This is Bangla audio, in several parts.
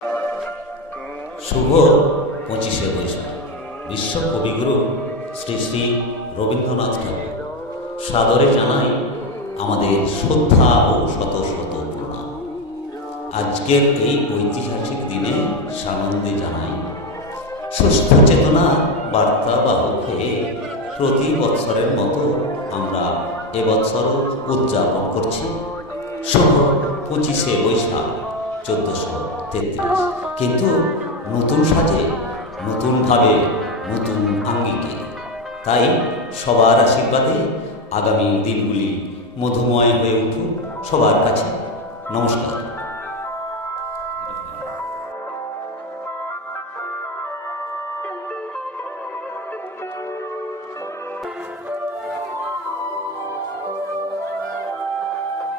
শুভ 25শে বৈশাখ। বিশ্ব কবিগুরু শ্রী শ্রী রবীন্দ্রনাথ ঠাকুর সাদরে জানাই আমাদের শ্রদ্ধা ও শত শত প্রণাম। আজকের এই ঐতিহাসিক দিনে সানন্দে জানাই সুস্থ চেতনা বার্তা বাহক হয়ে প্রতি বৎসরের মতো আমরা এবছরও উদযাপন করছি শুভ 25শে বৈশাখ 1433, কিন্তু নতুন সাজে, নতুনভাবে, নতুন আঙ্গিকে। তাই সবার আশীর্বাদে আগামী দিনগুলি মধুময় হয়ে উঠুক সবার কাছে। নমস্কার।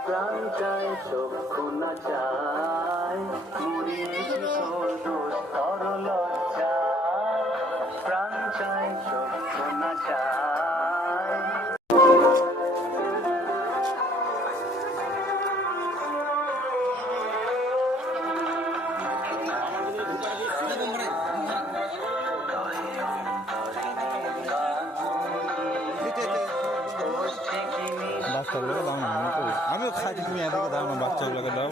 প্রাণ চায় চক্ষু না চায় মুড়িয়ে কিশোর দুস্তর লজ্জা, প্রাণ চায় চক্ষু না চায়। বাচ্চাগুলোকে দাও না, আমিও খাচ্ছি, তুমি এদিকে দাও না, বাচ্চাগুলোকে দাও।